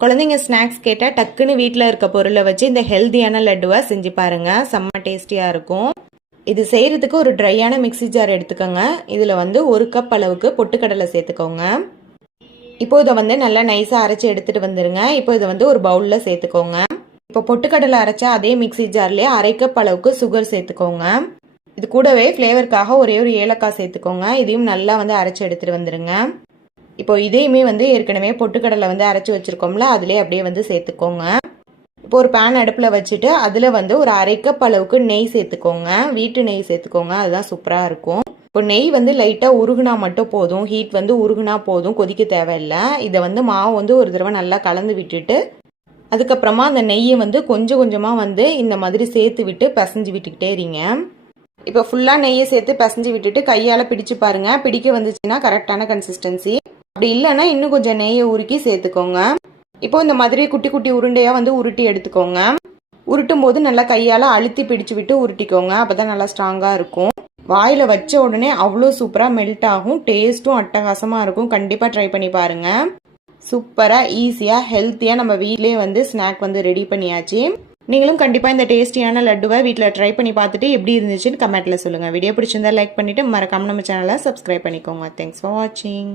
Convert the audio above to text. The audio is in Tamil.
குழந்தைங்க ஸ்நாக்ஸ் கேட்டால் டக்குன்னு வீட்டில் இருக்க பொருளை வச்சு இந்த ஹெல்த்தியான லட்டுவை செஞ்சு பாருங்கள். செம்ம டேஸ்டியாக இருக்கும். இது செய்கிறதுக்கு ஒரு ட்ரையான மிக்சி ஜார் எடுத்துக்கோங்க. இதில் வந்து 1 கப் அளவுக்கு பொட்டுக்கடலை சேர்த்துக்கோங்க. இப்போ இதை வந்து நல்லா நைஸாக அரைச்சி எடுத்துகிட்டு வந்துடுங்க. இப்போ இதை வந்து ஒரு பவுலில் சேர்த்துக்கோங்க. இப்போ பொட்டுக்கடலை அரைச்சா அதே மிக்சி ஜார்லேயே 1/2 கப் அளவுக்கு சுகர் சேர்த்துக்கோங்க. இது கூடவே ஃப்ளேவருக்காக ஒரே ஒரு ஏலக்காய் சேர்த்துக்கோங்க. இதையும் நல்லா வந்து அரைச்சி எடுத்துகிட்டு வந்துடுங்க. இப்போ இதையுமே வந்து ஏற்கனவே பொட்டுக்கடலை வந்து அரைச்சி வச்சுருக்கோம்ல, அதிலே அப்படியே வந்து சேர்த்துக்கோங்க. இப்போ ஒரு பேன் அடுப்பில் வச்சுட்டு அதில் வந்து ஒரு 1/2 கப் அளவுக்கு நெய் சேர்த்துக்கோங்க. வீட்டு நெய் சேர்த்துக்கோங்க, அதுதான் சூப்பராக இருக்கும். இப்போ நெய் வந்து லைட்டாக உருகுனா மட்டும் போதும், ஹீட் வந்து உருகுனா போதும், கொதிக்க தேவையில்லை. இதை வந்து மாவு வந்து ஒரு தடவை நல்லா கலந்து விட்டுட்டு அதுக்கப்புறமா அந்த நெய்யை வந்து கொஞ்சம் கொஞ்சமாக வந்து இந்த மாதிரி சேர்த்து விட்டு பிசைஞ்சு விட்டுக்கிட்டே இருங்க. இப்போ ஃபுல்லாக நெய்யை சேர்த்து பிசைஞ்சு விட்டுட்டு கையால் பிடிச்சு பாருங்கள். பிடிக்க வந்துச்சுன்னா கரெக்டான கன்சிஸ்டன்சி. அப்படி இல்லைன்னா இன்னும் கொஞ்சம் நெய்யை உருக்கி சேர்த்துக்கோங்க. இப்போ இந்த மாதிரி குட்டி குட்டி உருண்டையாக வந்து உருட்டி எடுத்துக்கோங்க. உருட்டும் போது நல்லா கையால் அழுத்தி பிடிச்சு விட்டு உருட்டிக்கோங்க. அப்போ தான் நல்லா ஸ்ட்ராங்காக இருக்கும். வாயில் வச்ச உடனே அவ்வளோ சூப்பராக மெல்ட் ஆகும். டேஸ்ட்டும் அட்டகாசமாக இருக்கும். கண்டிப்பாக ட்ரை பண்ணி பாருங்கள். சூப்பராக ஈஸியாக ஹெல்த்தியாக நம்ம வீட்டிலே வந்து ஸ்நாக் வந்து ரெடி பண்ணியாச்சு. நீங்களும் கண்டிப்பாக இந்த டேஸ்டியான லட்டுவை வீட்டில் ட்ரை பண்ணி பார்த்துட்டு எப்படி இருந்துச்சுன்னு கமெண்ட்டில் சொல்லுங்கள். வீடியோ பிடிச்சிருந்தா லைக் பண்ணிவிட்டு மறக்காம நம்ம சேனலை சப்ஸ்கிரைப் பண்ணிக்கோங்க. தேங்க்ஸ் ஃபார் வாட்சிங்.